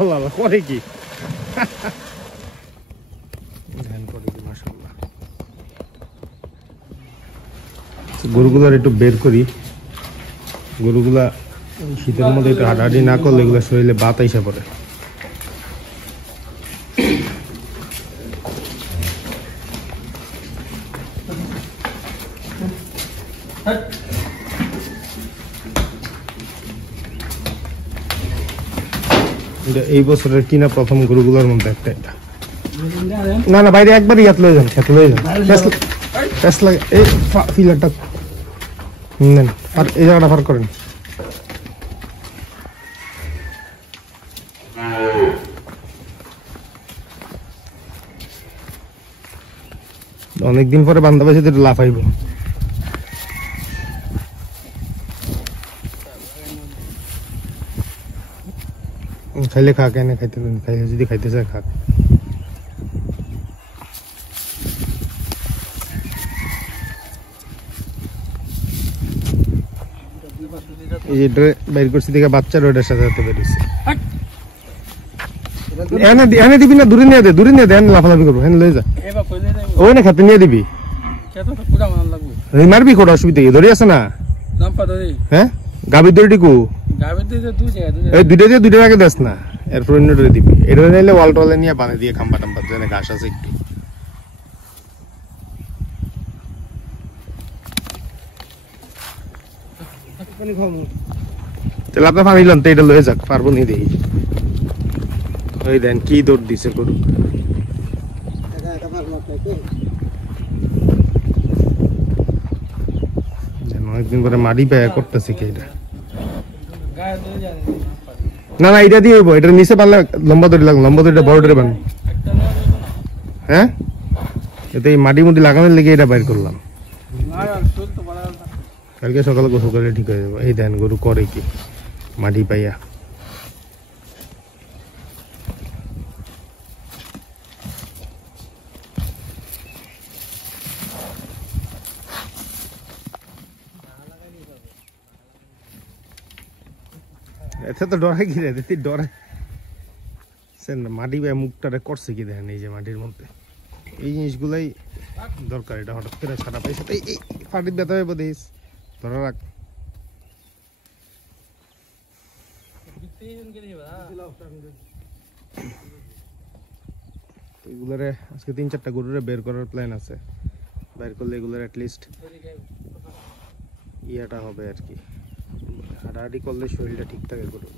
আল্লাহ করে কি ধ্যান করে কি মাশাআল্লাহ। গরুগুলার একটু বের করি, গরুগুলা শীতের মধ্যে একটু হাঁটাহাঁটি না করলে এগুলো শরীরে বাত আইসা পড়ে। এই বছরের কিনা প্রথম গরুগুলোর মধ্যে একটা এটা। না না বাইরে একবারই ইয়াত লয়ে যান, খেতে লয়ে যান, প্যাস লাগে এই ফিলারটা নেন আর এই জায়গাটা ফার করেন। অনেকদিন পরে বান্ধব আছে তো লাফাইব। খাইলে খা, কেন খাইতে খাইলে যদি খাইতে চায় খাক। এই যে বাইর করছি দেখে বাচ্চার ওটার সাথে সাথে বেরিয়েছে। এনে দিবি না দূরে নিয়ে দে, দূরে নিয়ে দে, লাফালাফি করবো, হ্যাঁ লয়ে যা ওই না খেতে নিয়ে দিবি, মারবি কোটা অসুবিধা কি, ধরে আছে না হ্যাঁ গাভীর দড়ি কু এই দুইটা দিয়ে দুইটার আগে দেস না, এরপর অন্য ডরে দিবি। এটা নিলে ওয়াল টলে নিয়ে বানিয়ে দিয়ে খাম্বা টাম্বা যেন ঘাস আছে একটু। তাহলে আপনার পানি লন তো এটা লয়ে যাক, পারবো নি দেখি। ওই দেন কি দৌড় দিছে গরু, অনেকদিন পরে মাটি পায়া করতেছি কি এটা। না না এটা দিয়ে হইব, এটার নিচে পারলে লম্বা দড়ি লাগলো, লম্বা দড়িটা বড় দড়ি বান। হ্যাঁ এতে এই মাটি মুটি লাগানোর লেগে এটা বাইর করলাম, কালকে সকালে গোসল করে ঠিক হয়ে যাবো। এই দেন গরু করে কি মাটি পাইয়া। এতে তো ডরে কি রে, ডরে মাটি পায় মুখটারে করছে কি দেখেন, এই যে মাটির মধ্যে এই জিনিসগুলাই দরকার। এটা হঠাৎ করে ছাড়া পাইছে তাই এই ফাটির ব্যথা হয়ে বোধ ধরা রাখ। এগুলারে আজকে 3-4টা গরুরে বের করার প্ল্যান আছে, বের করলে এগুলোর অ্যাটলিস্ট ইয়াটা হবে আর কি, হাঁটাহাঁটি করলে শরীরটা ঠিক থাকে গরুর।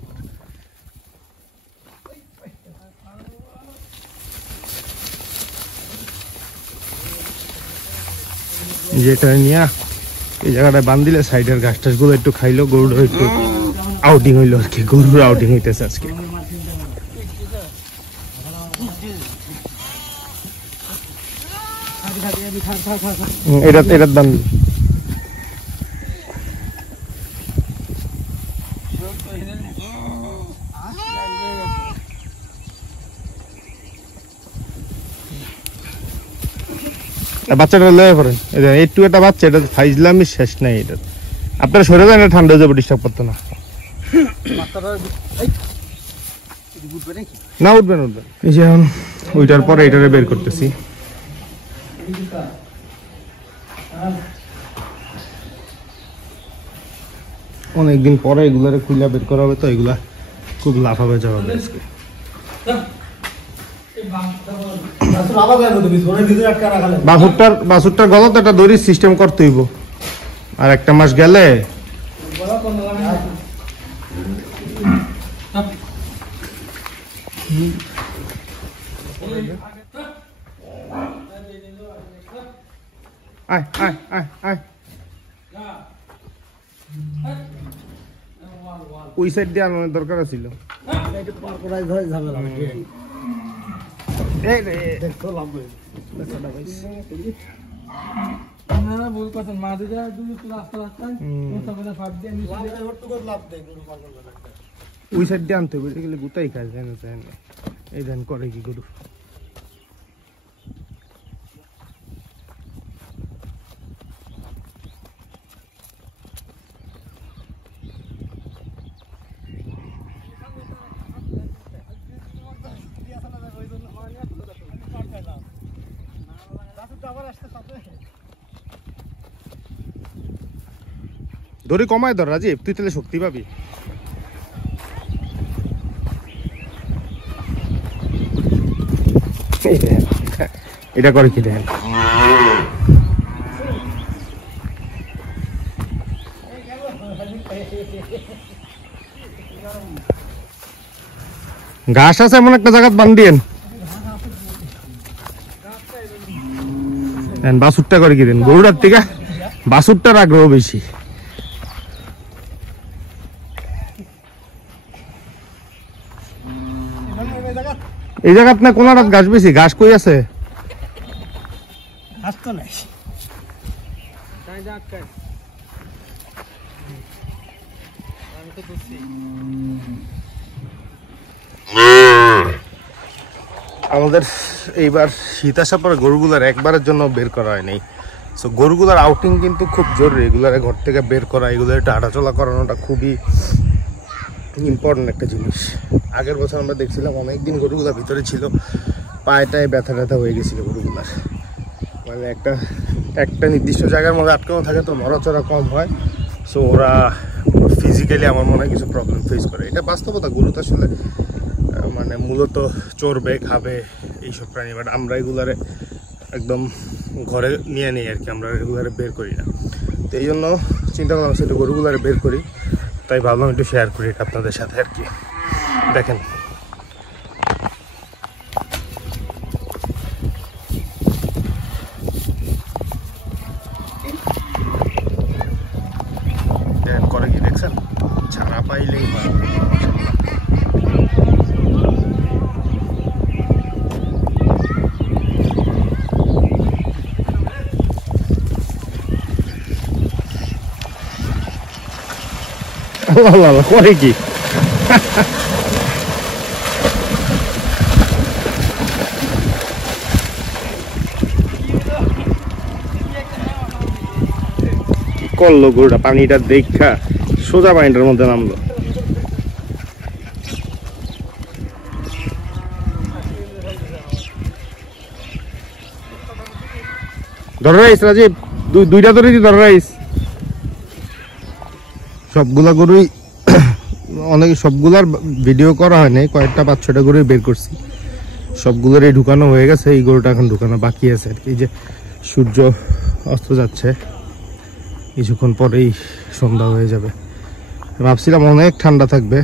যেটা নিয়ে এই জায়গাটায় বান দিলে সাইডের ঘাস টাস গুলো একটু খাইলো, গরুর একটু আউটিং হইলো আর কি, গরুর আউটিং হইতেছে আজকে। এটা এটা বান বাচ্চাটা লয়ে পড়েন, একটু একটা বাচ্চা, এটা ফাইজলামি শেষ নাই। এটা আপনারা সরে যান, ঠান্ডা হয়ে যাবে, ডিস্টার্ব করতো না। না উঠবেন উঠবেন। এই যে এখন ওইটার পরে এটারে বের করতেছি। অনেকদিন পরে এগুলারে খুলে বের করা হবে, তো এগুলা খুব লাফাবে যাবে আজকে। বাছুরটার গলাতে একটা দড়ির সিস্টেম করতে হইব, আর একটা মাস গেলে আয় আয় আয় আয় ওই সাইড দিয়ে আনানোর দরকার ছিল। ওই সাইড দিয়ে আনতে হবে, এগুলো গুতাই খায় এই ধান করে কি গরু। দড়ি কমায় ধর রাজীব, তুই তাহলে শক্তি পাবি। এটা করে কি দেখেন, ঘাস আছে এমন একটা জায়গা বান্ধিয়েন, বাছুরটা করে কি দেন, গরুটার থেকে বাছুরটার আগ্রহ বেশি। এই জায়গা না কোন রাত ঘাস বেশি, ঘাস কই আছে? আমাদের এইবার শীত আসার পরে গরুগুলার একবারের জন্য বের করা হয়নি। সো গরুগুলার আউটিং কিন্তু খুব জরুরি, এগুলার ঘর থেকে বের করা, এগুলো একটু হাঁটাচলা করানোটা খুবই ইম্পর্টেন্ট একটা জিনিস। আগের বছর আমরা দেখছিলাম অনেকদিন গরুগুলা ভিতরে ছিল, পায়েটায় ব্যথা ব্যথা হয়ে গেছিল গরুগুলার, মানে একটা নির্দিষ্ট জায়গার মধ্যে আটকানো থাকে তো নড়াচড়া কম হয়। সো ওরা ফিজিক্যালি আমার মনে হয় কিছু প্রবলেম ফেস করে, এটা বাস্তবতা। গরু তো আসলে মানে মূলত চড়বে খাবে এইসব প্রাণী, বাট আমরা এগুলারে একদম ঘরে নিয়ে নিই আর কি, আমরা এগুলারে বের করি না। তো এই জন্য চিন্তা করলাম সেটা গরুগুলারে বের করি, তাই ভাবলাম একটু শেয়ার করি এটা আপনাদের সাথে আর কি। দেখেন করে কি দেখছেন, ছাড়া পাইলেই হয়। করে কি করলো গরুটা, পানিটা দেখা সোজা পানিটার মধ্যে নামলো। ধর রাইস রাজীব, দুইটা ধরে ধর রাইস। সবগুলা গরুই অনেক, সবগুলার ভিডিও করা হয় নাই, কয়েকটা 5-6টা গরুই বের করছি, সবগুলোরই ঢুকানো হয়ে গেছে। এই গরুটা এখন ঢুকানো বাকি আছে আর কি। এই যে সূর্য অস্ত যাচ্ছে, কিছুক্ষণ পরেই সন্ধ্যা হয়ে যাবে। ভাবছিলাম অনেক ঠান্ডা থাকবে,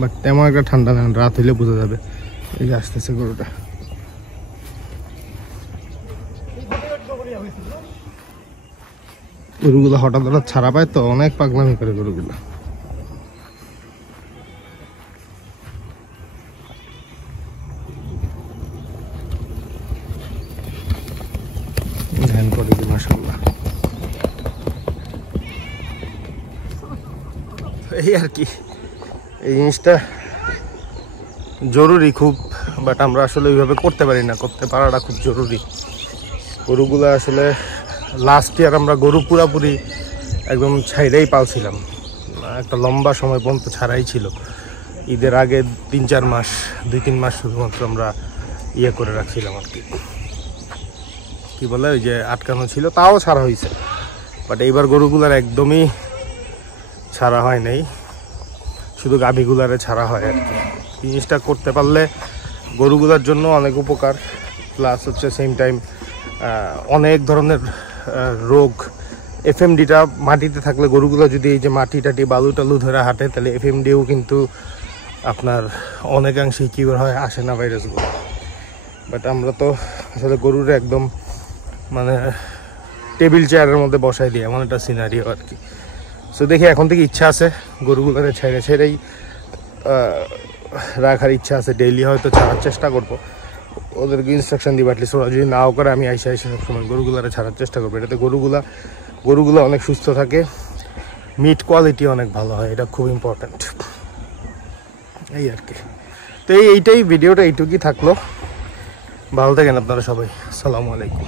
বাট তেমন একটা ঠান্ডা না, রাত হইলে বোঝা যাবে। এই যে আসতেছে গরুটা, গরুগুলো হঠাৎ হঠাৎ ছাড়া পায় তো অনেক পাগলামি করে গরুগুলো। ধ্যান করে কি মাশাআল্লাহ। এই আর কি, এই জিনিসটা জরুরি খুব, বাট আমরা আসলে ওইভাবে করতে পারি না, করতে পারাটা খুব জরুরি। গরুগুলো আসলে লাস্ট ইয়ার আমরা গরু পুরাপুরি একদম ছাইড়াই পালছিলাম, একটা লম্বা সময় পর্যন্ত ছাড়াই ছিল। ঈদের আগে 3-4 মাস, 2-3 মাস শুধুমাত্র আমরা ইয়ে করে রাখছিলাম আর কি বলে, ওই যে আটকানো ছিল, তাও ছাড়া হয়েছে। বাট এইবার গরুগুলার একদমই ছাড়া হয় নাই, শুধু গাভীগুলারে ছাড়া হয় আর কি। জিনিসটা করতে পারলে গরুগুলার জন্য অনেক উপকার, প্লাস হচ্ছে সেম টাইম অনেক ধরনের রোগ। এফএমডিটা মাটিতে থাকলে গরুগুলো যদি এই যে মাটি টাটি বালু টালু ধরে হাঁটে, তাহলে এফএমডিও কিন্তু আপনার অনেকাংশেই কী হয়, আসে না ভাইরাসগুলো। বাট আমরা তো আসলে গরুর একদম মানে টেবিল চেয়ারের মধ্যে বসাই দিই, এমন একটা সিনারিও আর কি। সো দেখি, এখন থেকে ইচ্ছা আছে গরুগুলোকে ছেড়েই রাখার ইচ্ছা আছে। ডেইলি হয়তো ছাড়ার চেষ্টা করবো, ওদেরকে ইনস্ট্রাকশন দিব, অ্যাটলিস্ট ওরা যদি নাও করে আমি আইসা সবসময় গরুগুলারে ছাড়ার চেষ্টা করবো। এটাতে গরুগুলো অনেক সুস্থ থাকে, মিট কোয়ালিটি অনেক ভালো হয়, এটা খুব ইম্পর্ট্যান্ট। এই আর কি। তো এইটাই ভিডিওটা এইটুকুই থাকলো। ভালো থাকেন আপনারা সবাই, আসসালামু আলাইকুম।